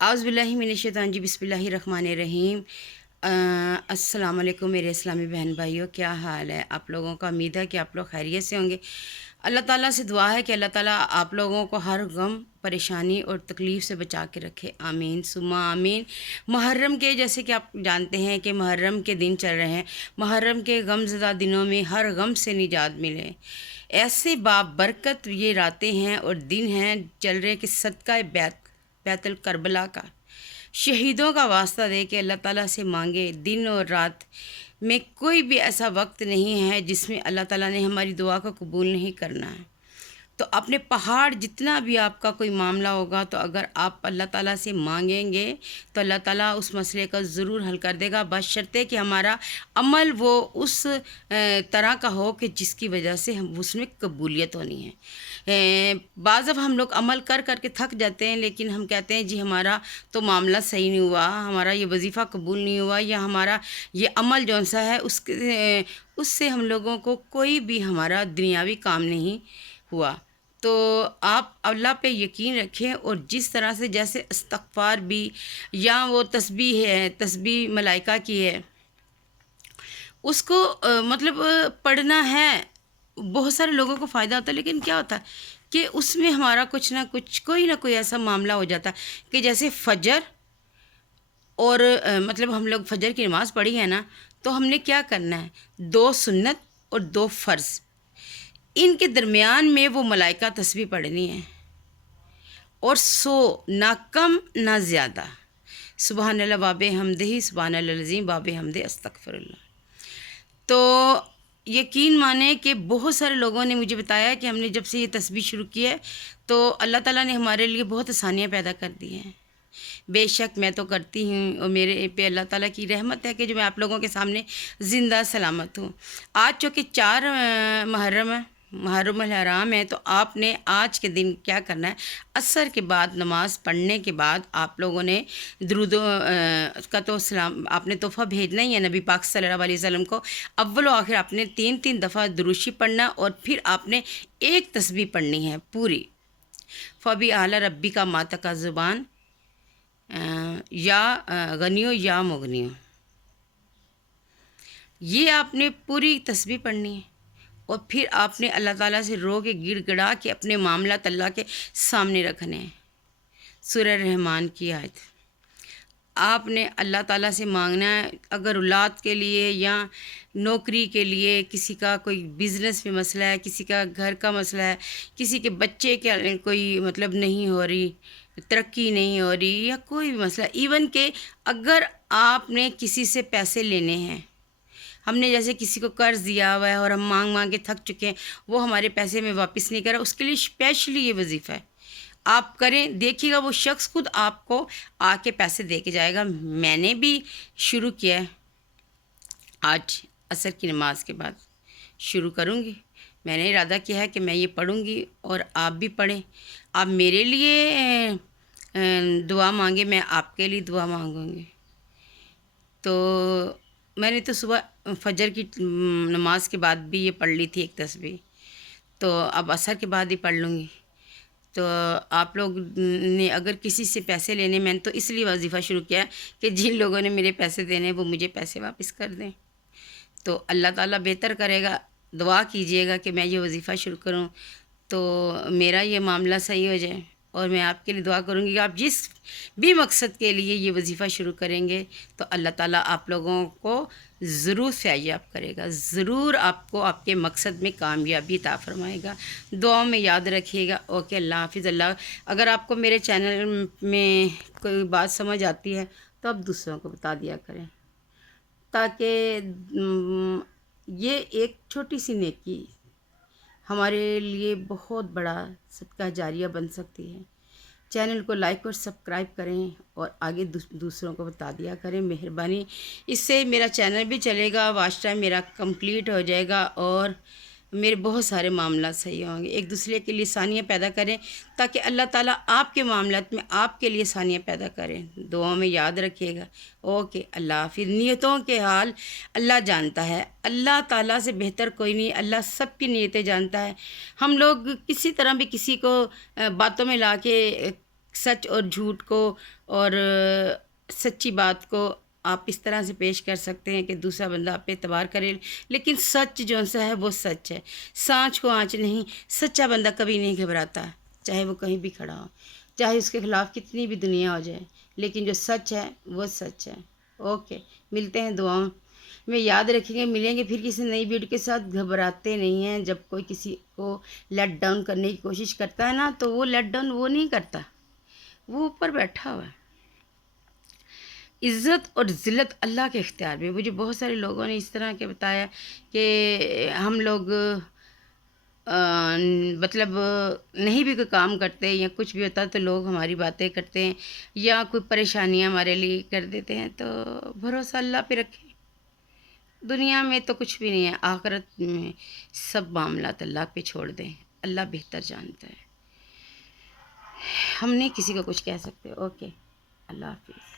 اعوذ باللہ من الشیطان جی بسم اللہ الرحمن الرحیم۔ السلام علیکم میرے اسلامی بہن بھائیوں، کیا حال ہے آپ لوگوں کا؟ امید ہے کہ آپ لوگ خیریت سے ہوں گے۔ اللہ تعالیٰ سے دعا ہے کہ اللہ تعالیٰ آپ لوگوں کو ہر غم پریشانی اور تکلیف سے بچا کے رکھے، آمین ثم آمین۔ محرم کے جیسے کہ آپ جانتے ہیں کہ محرم کے دن چل رہے ہیں، محرم کے غم زدہ دنوں میں ہر غم سے نجات ملے، ایسے بابرکت یہ راتیں ہیں اور دن ہیں چل رہے کہ صدقہ بیت الکربلا کا شہیدوں کا واسطہ دے کے اللہ تعالیٰ سے مانگے۔ دن اور رات میں کوئی بھی ایسا وقت نہیں ہے جس میں اللہ تعالیٰ نے ہماری دعا کو قبول نہیں کرنا ہے۔ تو اپنے پہاڑ جتنا بھی آپ کا کوئی معاملہ ہوگا، تو اگر آپ اللہ تعالیٰ سے مانگیں گے تو اللہ تعالیٰ اس مسئلے کا ضرور حل کر دے گا، بشرطے کہ ہمارا عمل وہ اس طرح کا ہو کہ جس کی وجہ سے اس میں قبولیت ہونی ہے۔ بعض دفعہ ہم لوگ عمل کر کر کے تھک جاتے ہیں، لیکن ہم کہتے ہیں جی ہمارا تو معاملہ صحیح نہیں ہوا، ہمارا یہ وظیفہ قبول نہیں ہوا، یا ہمارا یہ عمل جون سا ہے اس سے ہم لوگوں کو کوئی بھی ہمارا دنیاوی کام نہیں ہوا۔ تو آپ اللہ پہ یقین رکھیں، اور جس طرح سے جیسے استغفار بھی یا وہ تسبیح ہے، تسبیح ملائکہ کی ہے، اس کو مطلب پڑھنا ہے، بہت سارے لوگوں کو فائدہ ہوتا ہے، لیکن کیا ہوتا ہے کہ اس میں ہمارا کچھ نہ کچھ کوئی نہ کوئی ایسا معاملہ ہو جاتا ہے کہ جیسے فجر اور مطلب ہم لوگ فجر کی نماز پڑھی ہے نا، تو ہم نے کیا کرنا ہے، 2 سنت اور 2 فرض، ان کے درمیان میں وہ ملائکہ تسبیح پڑھنی ہے، اور 100 نہ کم نہ زیادہ، سبحان اللہ باب حمدہ، سبحان اللہ العظیم باب حمدہ، استغفر اللہ۔ تو یقین مانیں کہ بہت سارے لوگوں نے مجھے بتایا کہ ہم نے جب سے یہ تسبیح شروع کی ہے تو اللہ تعالیٰ نے ہمارے لیے بہت آسانیاں پیدا کر دی ہیں۔ بے شک میں تو کرتی ہوں، اور میرے پہ اللہ تعالیٰ کی رحمت ہے کہ جو میں آپ لوگوں کے سامنے زندہ سلامت ہوں۔ آج چونکہ 4 محرم الحرام ہے، تو آپ نے آج کے دن کیا کرنا ہے، عصر کے بعد نماز پڑھنے کے بعد آپ لوگوں نے درود کا تو سلام آپ نے تحفہ بھیجنا ہی ہے نبی پاک صلی اللہ علیہ وسلم کو۔ اول و آخر آپ نے 3 دفعہ درود پڑھنا، اور پھر آپ نے ایک تسبیح پڑھنی ہے پوری، فبی اعلیٰ ربی کا ماتا کا زبان یا غنیو یا مغنیو، یہ آپ نے پوری تسبیح پڑھنی ہے، اور پھر آپ نے اللہ تعالیٰ سے رو کے گڑ گڑا کے اپنے معاملات اللہ کے سامنے رکھنے ہیں۔ سورہ رحمان کی آیت آپ نے اللہ تعالیٰ سے مانگنا ہے، اگر اولاد کے لیے یا نوکری کے لیے، کسی کا کوئی بزنس میں مسئلہ ہے، کسی کا گھر کا مسئلہ ہے، کسی کے بچے کے کوئی مطلب نہیں ہو رہی، ترقی نہیں ہو رہی، یا کوئی بھی مسئلہ، ایون کہ اگر آپ نے کسی سے پیسے لینے ہیں، ہم نے جیسے کسی کو قرض دیا ہوا ہے اور ہم مانگ مانگ کے تھک چکے ہیں، وہ ہمارے پیسے میں واپس نہیں کرا، اس کے لیے اسپیشلی یہ وظیفہ ہے، آپ کریں، دیکھیے گا وہ شخص خود آپ کو آ کے پیسے دے کے جائے گا۔ میں نے بھی شروع کیا ہے، آج عصر کی نماز کے بعد شروع کروں گی، میں نے ارادہ کیا ہے کہ میں یہ پڑھوں گی، اور آپ بھی پڑھیں۔ آپ میرے لیے دعا مانگے، میں آپ کے لیے دعا مانگوں گی۔ تو میں نے تو صبح فجر کی نماز کے بعد بھی یہ پڑھ لی تھی ایک تسبیح، تو اب عصر کے بعد ہی پڑھ لوں گی۔ تو آپ لوگ نے اگر کسی سے پیسے لینے، میں نے تو اس لیے وظیفہ شروع کیا ہے کہ جن لوگوں نے میرے پیسے دینے وہ مجھے پیسے واپس کر دیں، تو اللہ تعالیٰ بہتر کرے گا۔ دعا کیجئے گا کہ میں یہ وظیفہ شروع کروں تو میرا یہ معاملہ صحیح ہو جائے، اور میں آپ کے لیے دعا کروں گی کہ آپ جس بھی مقصد کے لیے یہ وظیفہ شروع کریں گے تو اللہ تعالیٰ آپ لوگوں کو ضرور فیاض کرے گا، ضرور آپ کو آپ کے مقصد میں کامیابی عطا فرمائے گا۔ دعاؤں میں یاد رکھیے گا۔ اوکے، اللہ حافظ۔ اگر آپ کو میرے چینل میں کوئی بات سمجھ آتی ہے تو آپ دوسروں کو بتا دیا کریں، تاکہ یہ ایک چھوٹی سی نیکی ہمارے لیے بہت بڑا صدقہ جاریہ بن سکتی ہے۔ چینل کو لائک اور سبسکرائب کریں، اور آگے دوسروں کو بتا دیا کریں، مہربانی۔ اس سے میرا چینل بھی چلے گا، واچ ٹائم میرا کمپلیٹ ہو جائے گا، اور میرے بہت سارے معاملات صحیح ہوں گے۔ ایک دوسرے کے لیے آسانیاں پیدا کریں، تاکہ اللہ تعالیٰ آپ کے معاملات میں آپ کے لیے آسانیاں پیدا کریں۔ دعاؤں میں یاد رکھیے گا۔ اوکے، اللہ حافظ۔ نیتوں کے حال اللہ جانتا ہے، اللہ تعالیٰ سے بہتر کوئی نہیں، اللہ سب کی نیتیں جانتا ہے۔ ہم لوگ کسی طرح بھی کسی کو باتوں میں لا کے سچ اور جھوٹ کو اور سچی بات کو آپ اس طرح سے پیش کر سکتے ہیں کہ دوسرا بندہ آپ پہ اعتبار کرے، لیکن سچ جو سا ہے وہ سچ ہے، سانچ کو آنچ نہیں۔ سچا بندہ کبھی نہیں گھبراتا، چاہے وہ کہیں بھی کھڑا ہو، چاہے اس کے خلاف کتنی بھی دنیا ہو جائے، لیکن جو سچ ہے وہ سچ ہے۔ اوکے، ملتے ہیں دعاؤں میں، یاد رکھیں گے، ملیں گے پھر کسی نئی ویڈیو کے ساتھ۔ گھبراتے نہیں ہیں، جب کوئی کسی کو لیٹ ڈاؤن کرنے کی کوشش کرتا ہے نا، تو وہ لیٹ ڈاؤن وہ نہیں کرتا، وہ اوپر بیٹھا ہوا ہے۔ عزت اور ذلت اللہ کے اختیار میں۔ مجھے بہت سارے لوگوں نے اس طرح کے بتایا کہ ہم لوگ مطلب نہیں بھی کوئی کام کرتے یا کچھ بھی ہوتا تو لوگ ہماری باتیں کرتے ہیں یا کوئی پریشانیاں ہمارے لیے کر دیتے ہیں، تو بھروسہ اللہ پہ رکھیں۔ دنیا میں تو کچھ بھی نہیں ہے، آخرت میں سب معاملات اللہ پہ چھوڑ دیں، اللہ بہتر جانتا ہے، ہم نہیں کسی کو کچھ کہہ سکتے۔ اوکے، اللہ حافظ۔